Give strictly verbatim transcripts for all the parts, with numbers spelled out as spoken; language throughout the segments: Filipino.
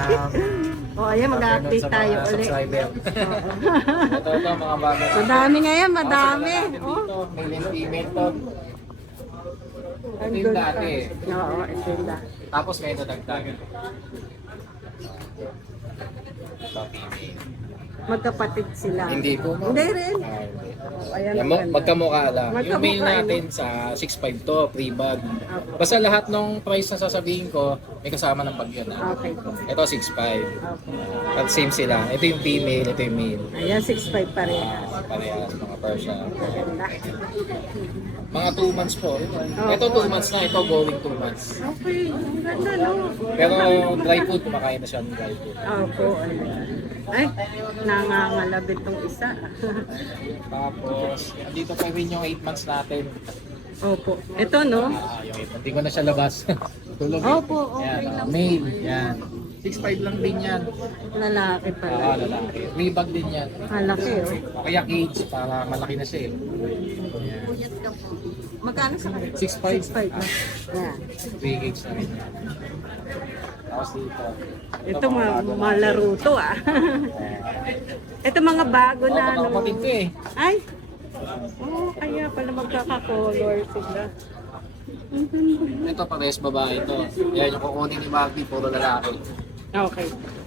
O, ayan, mag-update tayo ulit. Subscriber. Ito, ito, mga bago. Madami ngayon, madami. Dito, Oh, male and female to. Ito ang yung ganda. dati. Oo, ito yung dati. Tapos may ito dagdag. Ito, Magkapatid sila. Hindi po. Hindi rin. Ah, hindi. Oh, ayan, Yan, ang mo, ganda. magkamukha lang. Yung Magkamukha, mail natin ano? sa six five to, free bag. Opo. Basta lahat ng price na sasabihin ko, may kasama ng bag yun. ah. Okay po. Ito six five. Okay. At same sila. Ito yung female, ito yung male. Ayan, six five parehas. Ah, parehas, mga Persian. Ganda. Mga two months po. Ito two months na, ito going two months. Okay, ang ganda, no? Pero dry food, kumakain na siya ng dry food. Opo, ayan. Ay, nangangalabit tong isa. Tapos, andito pa rin yung eight months natin. Opo. Ito, no? Ah, yung eight months. Hindi ko na siya labas. Tulog. eh. Opo, okay Yan, ah, lang. male. Yan. six five lang din yan. Lalaki Ah, pala. lalaki. Free bag din yan. Malaki, oh. O kaya cage, para malaki na siya eh. Yan. Magkano sa kanya? six five. six five na. Yan. Free cage na rin. Tapos dito. Ito, ma malaro to, ah. Ito mga bago Oh, na, mga ano. kapatid ko eh. Ay! Oh, kaya pala magkaka-color sila. Ito parehas babae ito. Yan yung kukunin ni Maggie, puro lalaki. Okay.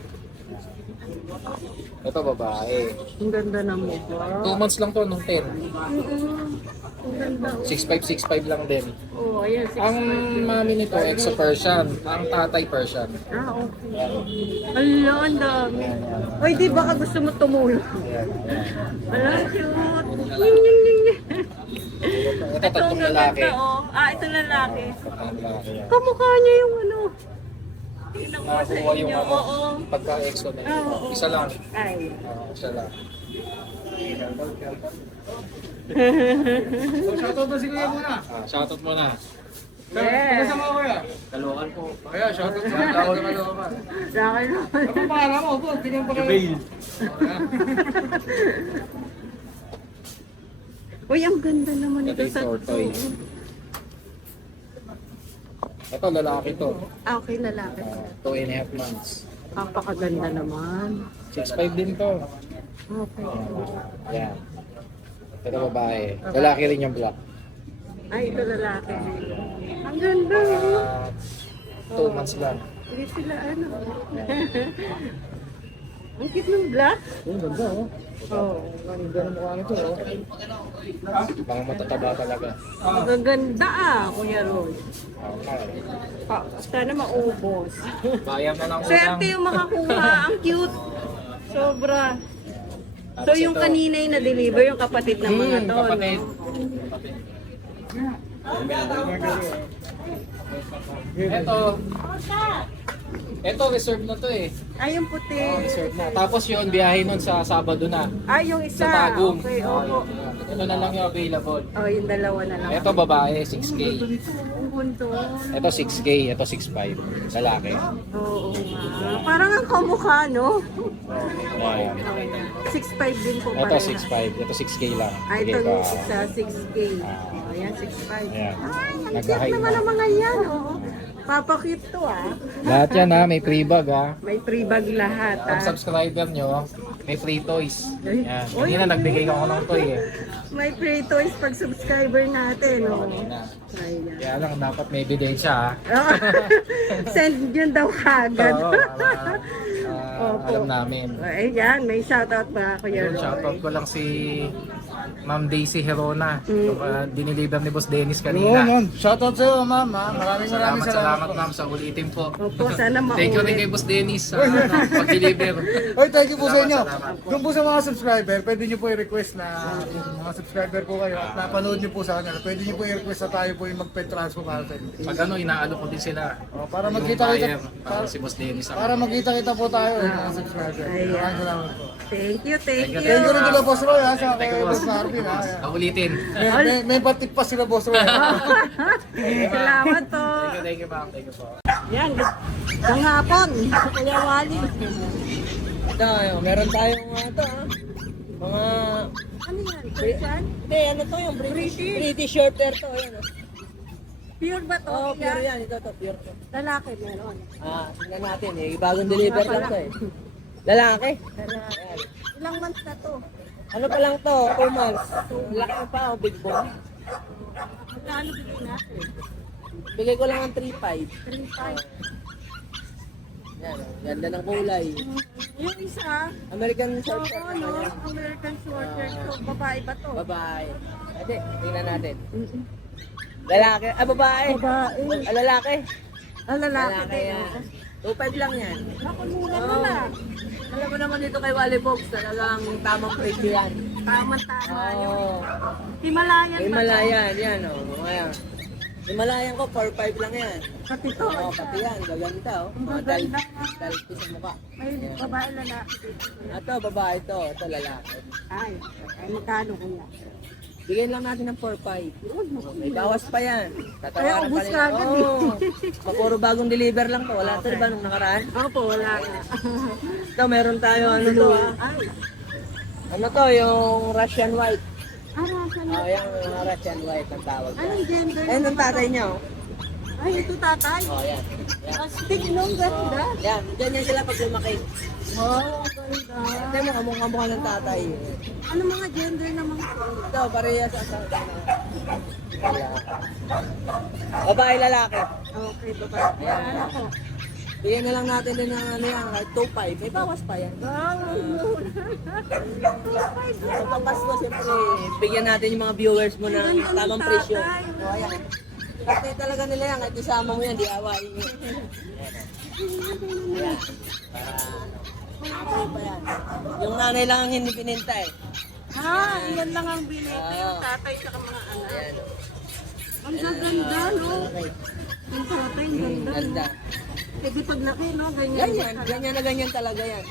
Ito babae. Ang ganda ng mukha. two months lang to nung ten. Mm-mm. Ang ganda, oh. six five, six five lang din. Oh, ayan. six- Ang mami nito, exo Persian. Ang tatay Persian. Ah, okay. Ala, ang dami. Oy, di baka gusto mo tumulong? Ala, cute. Nying, nying, nying, nying. Ito Ito, tatlong ang lalaki. ganda, oh. Ah, ito lalaki. Tatlong lalaki yan. Kamukha niya yung ano. Tingnan ko sa Nakakuha yung inyo. ano, Oo. pagka-exo na. Ah, oo. Isa lang. Ay. Ah, isa lang. Shoutout na si Kuya muna. Ah, shoutout mo na. Yeah. Kasama ko Kuya. Kalokan po. Kaya shoutout sa tawag na Kalokan. Laki naman. Ano pa pangalan mo? Po, tingnan pa kayo. Uy, ang ganda naman Ito ito yung sa tortoise. Ito lalaki to. Ah, okay, lalaki. Ah, two and a half months. Napakaganda naman. six five din to. Okay. Yan. Ito babae. Lalaki rin yung black. Ay, ito lalaki. Ang ganda. Ah, two months lang. Hindi sila ano. Ang cute ng black. Yung ganda oh. Oh. Ganda ng mukha nito oh. Mga matataba talaga. Ang ganda ah, Kuya Roy. Ah, okay. Pa, sana maubos. Bayam na lang utang. Swerte yung makakuha. Ang cute. Sobra. So Tapos yung ito, kanina yung na-deliver yung kapatid ng mga Hmm, to. kapatid. no? Kapatid. Ito. Ito, reserve na to eh. Ay, yung puti. Oh, reserve na. Tapos yun, biyahe nun sa Sabado na. Ay, yung isa. Sa Tagum. Okay, opo. Ito na lang yung available. Oh, yung dalawa na lang. Ito babae, six K. Ang bunto. Ito six K, ito six five. Lalaki. Oo nga. Parang ang kamukha, no? Ayan. six five din po Ito pala. six five, ito six K lang. Ay, Sige ito ka. yung isa, six K. Ah. Oh, ayan, six five. Ayan. Ay, ang cute Nag-hide naman na. ang mga yan, oo. Papakit to, ah. Lahat yan ha, may free bag ha. May free bag lahat, Ang ah. subscriber nyo, may free toys. Ay. Yan. Uy. Kanina nagbigay ako ng toy eh. May free toys pag subscriber natin, oh. Kanina. Ayan. Kaya lang, dapat may ebidensya ha. Ah, Send yun daw agad. Oo, para, ah, Opo. alam namin. Ayan, may shoutout pa, Kuya Yun, Roy. shoutout ko lang si Ma'am Daisy Herona. Mm. Yung uh, diniliver ni Boss Dennis Oo, kanina. ma'am. Shoutout sa'yo, ma'am. ha? Maraming maraming Salamat, salamat. salamat ma'am sa ulitin po. Opo, sana maulit. Thank you rin kay Boss Dennis sa ano, pag-deliver. Oy, thank you po sa Salamat, inyo. salamat po. Doon po sa mga subscriber, pwede nyo po i-request na kung mga subscriber po kayo at napanood nyo po sa kanila. Pwede nyo po i-request na tayo po yung mag-pet transfer para sa inyo. Pag ano, inaalo ko din sila. Oh, para Yung magkita-kita buyer, para si Boss Dennis. para magkita-kita po tayo mga subscriber. Ayan. Maraming salamat po. Thank you, thank you. Thank you rin kila Boss Roy ha, sa Thank you, kay boss. Boss Marvin ha. Ayan. Ah, ulitin. May, may, may batik pa sila Boss Roy. Salamat po. Thank you, thank you ma'am. Thank you po. Yan, ng hapon. Kuya Wally. Ito, ayun, meron tayong uh, ito, ah. Mga... Ano yan? Persian? Hindi, ano to yung British, British. British short hair to, ayun. ah. Pure ba to? Oo, oh, kuya? pure yan. Ito to, pure to. Lalaki meron. Ah, tingnan natin eh. Bagong deliver lang to eh. Lalaki. Lalaki. Ayan. Ilang months na to? Ano pa lang to? Two months. Laki pa oh, big bone. Magkano bigay natin? Bigay ko lang ang three five. three five. Yan, oh. Ganda ng kulay. Yung isa, American so, short hair ano, naman yan. American short hair. So, babae ba to? Babae. Ate, tingnan natin. Lalaki. Ah, babae. Babae. Ah, lalaki. Ah, lalaki Lalaki din. yan. two five lang yan. Ako muna Oo. na lang. Alam mo naman dito kay Wally Box, talagang tamang presyo yan. Tama-tama yun. Oo. Himalayan ba to? Himalayan, yan o. Oh. Ayan. Himalayan ko, four five lang yan. Pati to. Oo, pati yan. Gaganda o. Ang Mga gaganda. dal- dalpi sa mukha. May babae lalaki dito. Ito, babae to. Ito, lalaki. Ay, ay magkano kuya? Bigyan lang natin ng four five. May bawas pa yan. Kaya Tatawaran ubus pa ka rin. agad Oo. Mapuro bagong deliver lang to. Wala to, Okay. diba, nung nakaraan? Opo, wala na. Ito, meron tayo ano to ah. Ay, Ano to, yung Russian white. arasan Oh, na. yung uh, Russian white ang tawag. Anong gender? Ayun ang tatay niya oh. Ay, ito tatay. Oh, yan. Yan. Astig nung ganda. Yan, dyan yan sila pag lumaki. Oh, ganda. Ito mo, kamukha mukha ng tatay. Ano mga gender ng mga to? Ito, pareha sa sa babae lalaki. Okay, babae. Ayan ako. Bigyan na lang natin din ng ano yan, kahit two five. May bawas pa yan. Wow, Sa papasko, siyempre, bigyan natin yung mga viewers mo ng tamang presyo. O, ayan. Kasi talaga nila yan, kahit isama mo yan, di awain nyo. Ayan. Para, ano, pa yan. Yung nanay lang ang hindi pininta eh. Ah, iyan lang ang binili ko Oo. yung tatay sa mga anak. Ayan. Ang gaganda, no? Okay. Yung tatay, ang Hmm, ganda. ganda. Kasi pag laki, no? Ganyan. Ganyan, ganyan na ganyan talaga yan.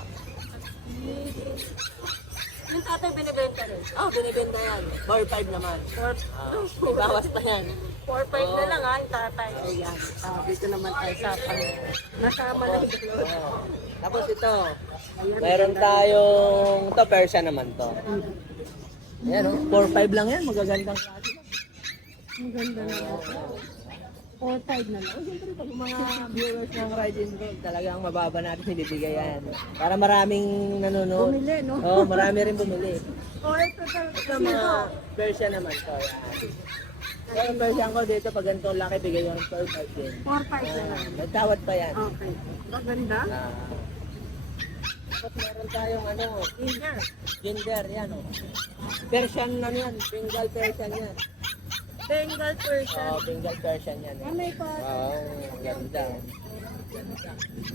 Yung tatay binibenta rin. Oh, binibenta yan. four five naman. Four, Ah, may bawas pa yan. four five na lang ha, yung tatay. Ayan. Ah, dito naman tayo sa pang nasama ng dalawa. Oh. Tapos ito, mayroon tayong, ito Persian naman to. Ayan oh, four five lang yan, magagandang klase. Ang ganda na. four five na lang. Siyempre pag mga viewers ng Ride and Roll, talagang mababa natin ibibigay yan. Para maraming nanonood. Bumili, no? Oo, oh, marami rin bumili. Oh, ito talaga. Ito mga Persian naman to. Yan. Yung Persian ko dito, pag ganito laki, bigay yung four five din. four five na lang. Nagtawad pa yan. Okay. Maganda. Ah. Tapos meron tayong ano, Ginger. gender, yan o. Persian na yan, Bengal Persian yan. Bengal person. Oo, Bengal Persian yan. Ah, may pa. Oo, ganda. Ganda.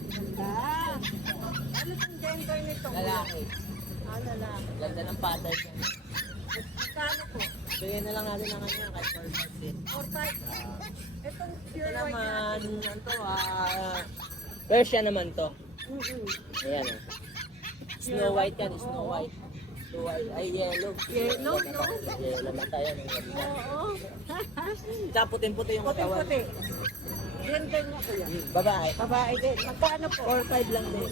Ano itong gender nito? Lalaki. Ah, lalaki. Ganda ng pattern yan. Magkano po? Bigyan na lang natin ng ano yan, kahit four five din. four five. Itong Ito pure white naman, natin. ano to, ah, Persian naman to. Mm-mm. Ayan o. Snow White yan, Snow White. Snow White, ay yellow. Yellow, no? Yellow mata yan. ang ganda. Oo. Tsaka puting-puti yung katawan. Puti-puti. Gender niya kuya. Hmm, Babae. Babae din. Magkano po? four five lang din.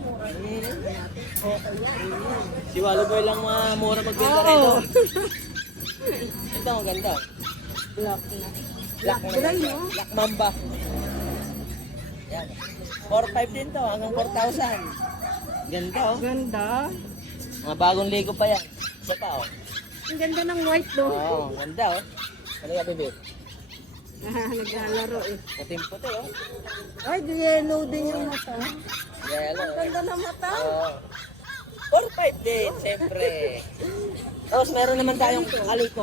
Si Walo Boy lang mga mura magbenta rito. Ito ang ganda. Black na. Black, Black gray, no? Black Mamba. Yan. four five din to, hanggang four thousand. Ganda oh. Ganda. Mga bagong Lego pa yan. Isa pa oh. Ang ganda ng white, no? Oo, oh, ganda oh. Ano ka, bebe? Naglalaro eh. Puting puti oh. Ay, di yellow din yung mata. Yellow. Ang ganda ng mata. Oo. four five din, siyempre. Tapos meron naman tayong kaliko.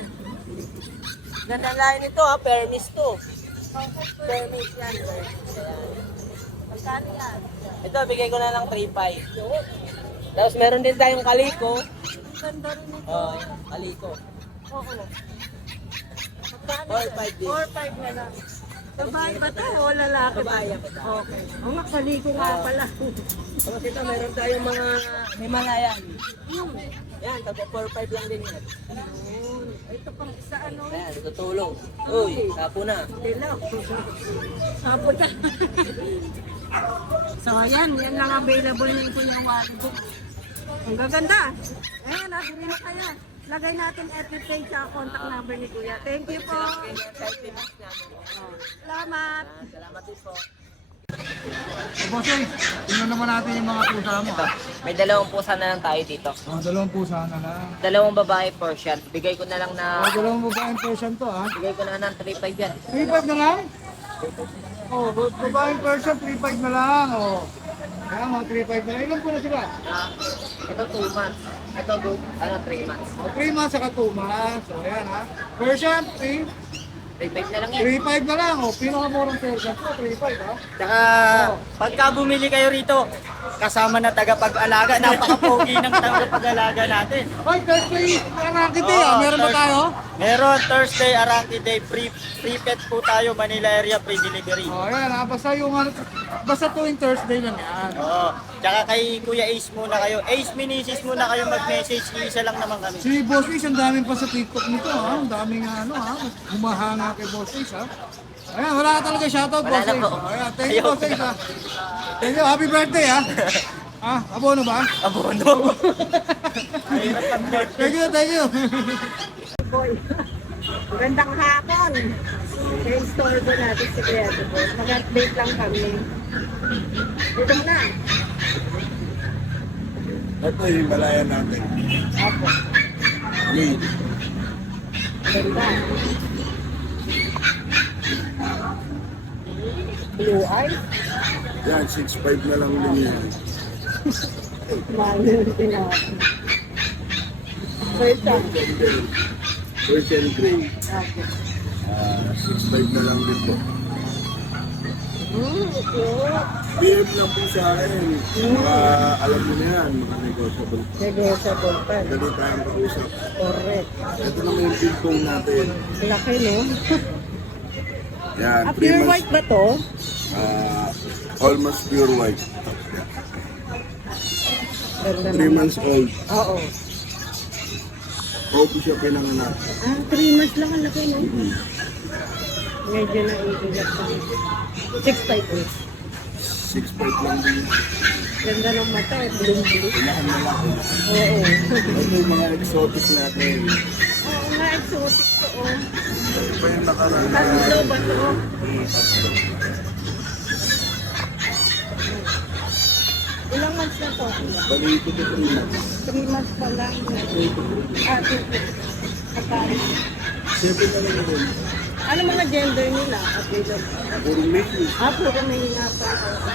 Ganda line nito ha, permis to. Permis yan. Permis yan. Magkano yan? Ito, bigay ko na lang three five. Tapos meron din tayong kaliko. Ang ganda rin ito. Oh, kaliko. Oo. Magkano four yan? five din. four five na lang. Babae ba ito o lalaki? Babae yan. Okay. Oo nga, kaliko nga pala. Tapos ito, meron tayong mga Himalayan. Hmm. Yan, tapos four five lang din yan. Yun. Ito pang isa ano. Ayan, tutulong. Uy, sapo na. Dilaw. Sapo na. So ayan, yan lang available na yung Kuya Wally Book. Ang gaganda. Ayan, nabili na kaya. Lagay natin F B page sa contact number ni Kuya. Thank you po. Kaya, kahit pinas namin. Salamat. Salamat din po. O bossing, tingnan naman natin yung mga pusa mo. Ito, ah. may dalawang pusa na lang tayo dito. Oh, dalawang pusa na lang. Dalawang babae Persian. Bigay ko na lang na, Oh, dalawang babaeng Persian to ah. bigay ko na ng three five yan. three five na lang? Oh, babaeng Persian, three five na lang. Oh. Kaya mga three five na lang. Ilan po na sila? Ah, ito two months. Ito good, ano, three months. Oh, three months saka two months. So, ayan ha. Persian, three three five na lang yan. three five na lang. Oh, pinakamurang Persian to, three five ha. Tsaka, pagka bumili kayo rito, kasama na tagapag-alaga, napaka-pogi ng tagapag-alaga natin. Ay, Thursday, Arangkite ah. Oo, Meron ba Thursday. tayo? Meron Thursday, Arangki Day, free, free pet po tayo, Manila area, free delivery. Oh, ayan ha. Basta yung ano, basta tuwing Thursday lang yan. Oo. Tsaka kay Kuya Ace muna kayo. Ace Minisis muna kayo mag-message, isa lang naman kami. Si Boss Ace, ang daming pa sa TikTok nito ha. Ang daming ano ha. Humahanga kay Boss Ace ha. Ayan, wala ka talaga shoutout, Wala Boss na Ace. po. Oh, ayan, thank you, Boss Ace ha. Thank you, happy birthday ha. Ah, abono ba? Abono. Thank you, thank you. Boy. Magandang hapon. Kaya store ko natin si Creative Boy. Mag-update lang kami. Dito na. Ito yung malayan natin. Apo. Wait. Ganda. Blue eyes. Yan, six five na lang din yan. Mahal yung tinapin. First time. Persian Grey. Okay. Ah, six five na lang din po. Mm, cute. P M lang po sa akin. Mga alam mo na yan, mga negotiable. Negotiable pa. Dali tayong pag-usap. Correct. Ito naman yung ping-pong natin. Laki, no? Yan, Ah, three pure months. white ba to? Ah, almost pure white. Ganda three naman. months old. Oo. Opo siya pinanganak. Ah, three months lang ang laki, no? Medyo naiilat pa. six five eight. six five lang din. Ganda ng mata, eh. Blue-blue. Lahan na lang. Oo. Ito yung mga exotic natin. Oo nga, exotic to, oh. Ito pa yung nakaraan. Tatlo ba to? Ilang months na to? Bali ito to three months. three months pa lang. Ah, two. Kapal. Seven na lang din. Ano mga gender nila? Available. Puro male. Ah, puro may nga pa.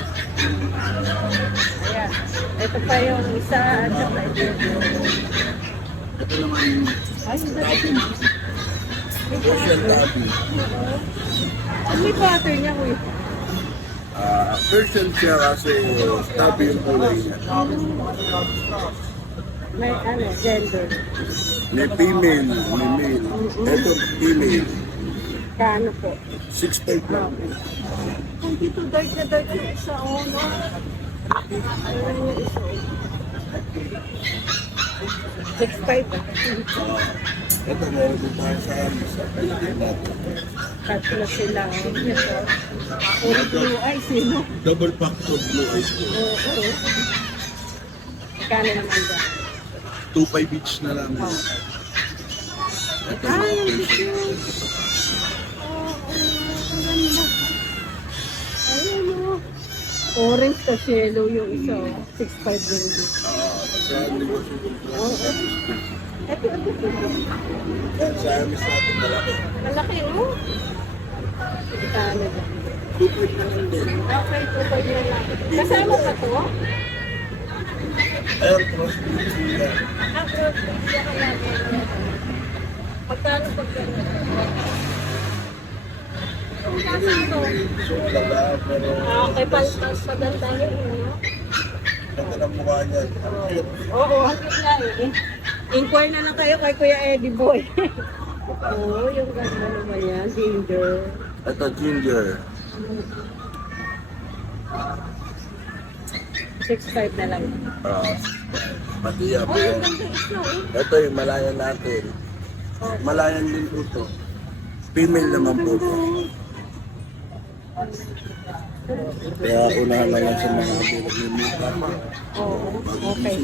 Ayan. Ito pa yung isa. At saka ito. Ito naman yung Ay, ang dati. Persian Tabby. Ano may pattern niya, kuya? Ah, Persian siya kasi Tabby yung kulay niya. May ano, gender. May female, may male. Ito female. Kano po? six five lang. Kung dito, dark na dark yung isa, oh, no? Ayan yung isa, oh. six five. Ito meron din tayo sa amin. Tatlo sila. oh. Ito. Puro blue eyes, eh, no? Double factor blue eyes ko. Oo, oo. Kano naman ba? two five each na lang. Ito Ah, mga yung Persian. cute. Oh, ang ganda. Ayun, oh. Orange ka yellow yung isa, oh. six five din din. Ah, sa negotiable Oo. price. Ito, ito, ito. Yan, sa amin sa atin malaki. Malaki, oh. Kano ba? two five na lang din. Okay, two five na lang. Kasama pa to? Ayun, cross breed sila. Ah, cross breed siya kaya meron. Magkano pag gano'n? Kasama. So, lagaan, pero Ah, okay, palpas maganda yun, ano? ganda ng mukha niyan. Ang cute. Oo, hanggang nga eh. Inquire na lang kayo kay Kuya Eddie Boy. Oo, yung ganda naman yan, ginger. Ito, ginger. six five na lang. Ah, pati yan. Oh, ang ganda isa eh. Ito yung malayan natin. Malayan din po ito. Female naman po ito. Kaya unahan na lang sa mga binigyan mo. Oo, okay.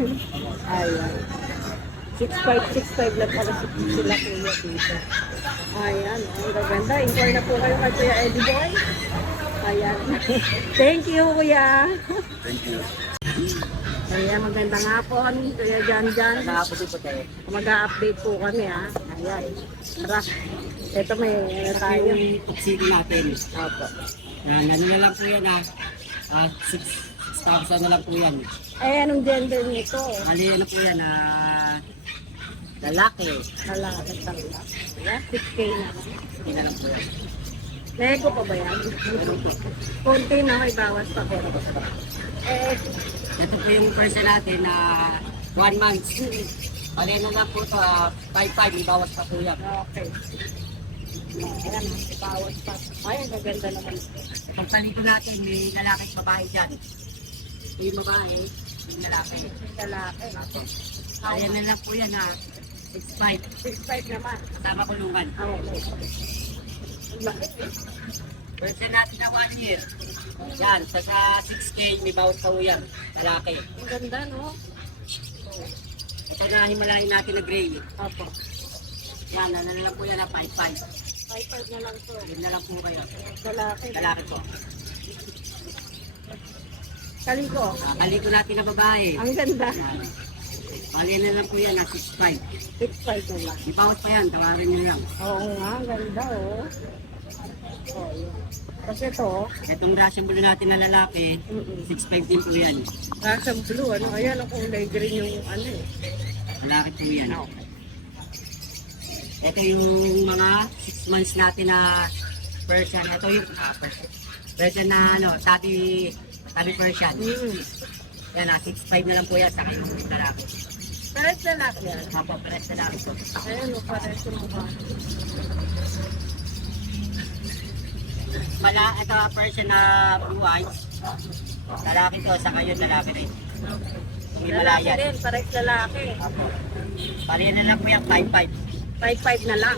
Ayan. six five, six five lang pala si- sila kuya dito. Ayan, ang gaganda. Inquire na po kayo kay Kuya Eddie Boy. Ayan. Thank you, Kuya. Thank you. Ayan, magandang hapon. Kuya Jan Jan. Nakapos po tayo. Mag-a-update po kami, ha. Ayan. Tara. Ito may ano Ito tayo. yung tuxedo natin. Opo. Yan, ano na lang po yan ha. Ah, six thousand na lang po yan. Eh, anong gender nito? Mali ano po yan, ah, lalaki. Lalaki talaga. Ayan, six K na. Hindi na lang po yan. Nego pa ba yan? Kunti na, may bawas pa po. Eh, Ito po yung person natin na one month. Mali na lang po ito, ah, five five, may bawas pa po yan. okay. Ayan, may bawas pa. Ay, ang gaganda naman. Pagpalito natin, may lalaki at babae dyan. Yung babae, yung lalaki. Lalaki. Ayan na lang po yan na six five. six five naman. Kasama kulungan. Ah, okay. Ang laki. Person natin na one year. Yan, sa, sa six K, may bawas pa po yan. Lalaki. Ang ganda, no? Ito na himalayin natin na gray. Opo. Yan, ano na lang po yan na five five. five five na lang to. Yun na lang po kayo. Lalaki. Lalaki po. Kaliko. Ah, kaliko natin na babae. Ang ganda. Mali na lang po yan na six five. six five na lang. May bawas pa yan, tawarin nyo lang. Oo nga, ang ganda, oh. Oh, yun. Kasi to, Itong Russian blue natin na lalaki, mm six five din po yan. Russian blue, ano? Ayan, ang kulay green yung ano eh. Lalaki po yan. Ito yung mga six months natin na Persian. Ito yung ah, Persian. Persian na ano, tabi, tabi Persian. Mm. Yan na, six five na lang po yan sa kayo yung lalaki. Pares na lang yan. Opo, pares na lalaki po. Ayan, oh, pares yung mukha. Mala, ito Persian na blue eyes. Lalaki to, sa kayo lalaki rin. Yung Lalaki Himalayan. din, pares lalaki. Opo. Pali na lang po yung five five. five five na lang.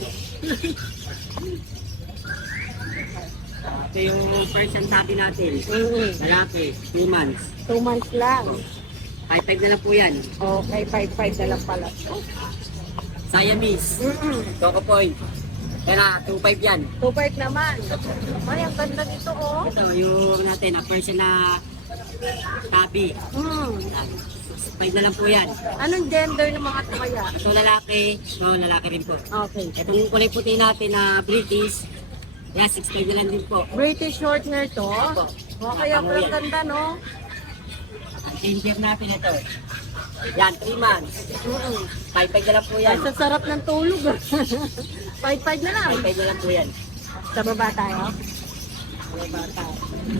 Ito yung Persian tabi natin. Mm-hmm. Lalaki, two months. Two months lang. five five na lang po yan. Okay, five five na lang pala. Siamese, Mm-hmm. Coco Point. Yan na, two five yan. two five naman. Ay, ang ganda nito, oh. Ito yung natin, na Persian na tabi. Mm. five na lang po yan. Anong gender ng mga kaya? Ito lalaki, ito lalaki rin po. Okay. Itong kulay puti natin na British, yan, six five na lang din po. British short hair to. Opo. Okay, ang Pango yan. ganda, no? Ang ginger natin ito. Yan, three months. Mm-mm. five five na lang po yan. Ang sarap ng tulog. five five na lang. five five na lang po yan. Sa baba tayo. Sa baba tayo.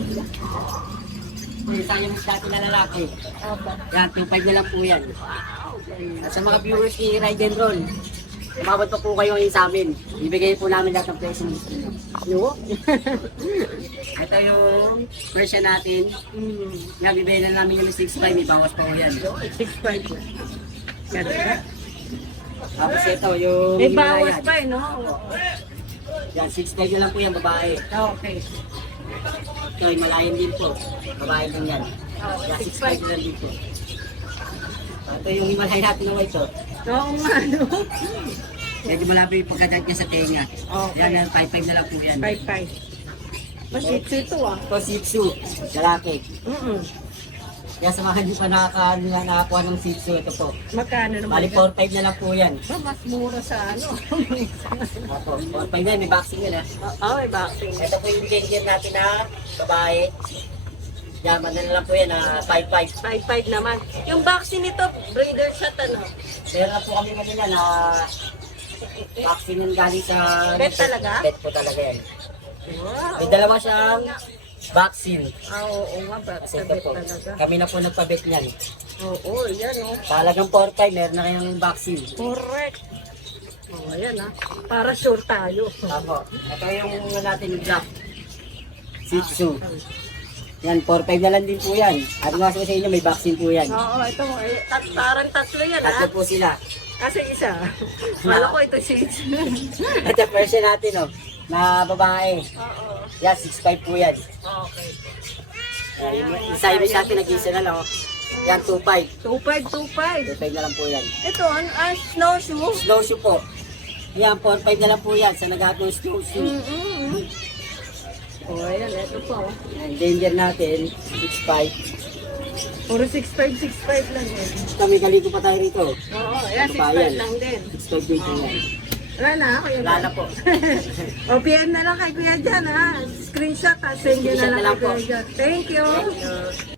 Yung Siamese natin na lalaki. Opo. Yan, two five na lang po yan. At sa mga viewers ni Ride and Roll, umabot pa po kayo ngayon sa amin. Ibigay po namin lahat ng presyo. No? Ito yung version natin. mm. Nga, bibigay na namin yung six five, may bawas pa po yan. six five. Ganda. Tapos ito yung May bawas Himalayan. pa eh, no? Yan, six five na lang po yan, babae. Okay. Ito, Himalayan din po. Babae din yan. Yan, six five na lang din po. Ito yung Himalayan natin na white. Oh. Oo nga, no? Medyo malabo yung pagkadat niya sa tenga. Okay. Yan, yan, five five na lang po yan. five five. Mas ito ah. Ito, Shih Tzu, lalaki. Mm-mm. Yan, sa mga hindi pa nakaka, nila nakakuha ng Shih Tzu, ito po. Magkano naman? Bali, four five na lang po yan. Ah, mas mura sa ano. Opo, four five na yan, may vaccine yun ha. Oo, may vaccine. Ito po yung ginger natin na babae. Yan, na lang po yan, na five five. five five naman. Yung vaccine nito, breeder shot ano? Meron na po kami ngayon yan na vaccine yung galing sa... Bet talaga? Bet po talaga yan. Wow. May dalawa siyang vaccine. Ah, oo nga, Kasi vaccine ito po, talaga. kami na po nagpabet niyan. Oo, yan oh. Talagang four five, meron na kayong vaccine. Correct. Oh, ayan ah. Para sure tayo. Apo, ito yung ano natin yung black. Shih Tzu. Yan, four five na lang din po yan. At nga sa inyo, may vaccine po yan. Oo, ito eh, tat parang tatlo yan Tatlo ah. po sila. Kasi isa. Wala ko ito si Ito version natin, oh, na babae. Oo. Yan, six five po yan. Okay. Isa yung sa atin, nag-isa na lang, oh. Yan, two five. two five, two five. two five na lang po yan. Ito, an ah, snowshoe. Snowshoe po. Yan, four five na lang po yan sa nagatong Snowy. Mm-mm. Oh, ayan, ito po. Yan, danger natin, six five. Puro six five, six five lang yun. Kami kaligo pa tayo rito. Oo, ayan, six Bayan. five lang din. six five din po yan. Wala na, Kuya Wala Jan. na po. O, P M na lang kay Kuya Jan, ha? Screenshot, ha? Send nyo na Screenshot lang na lang kay Kuya po. Jan. Thank you. Thank you.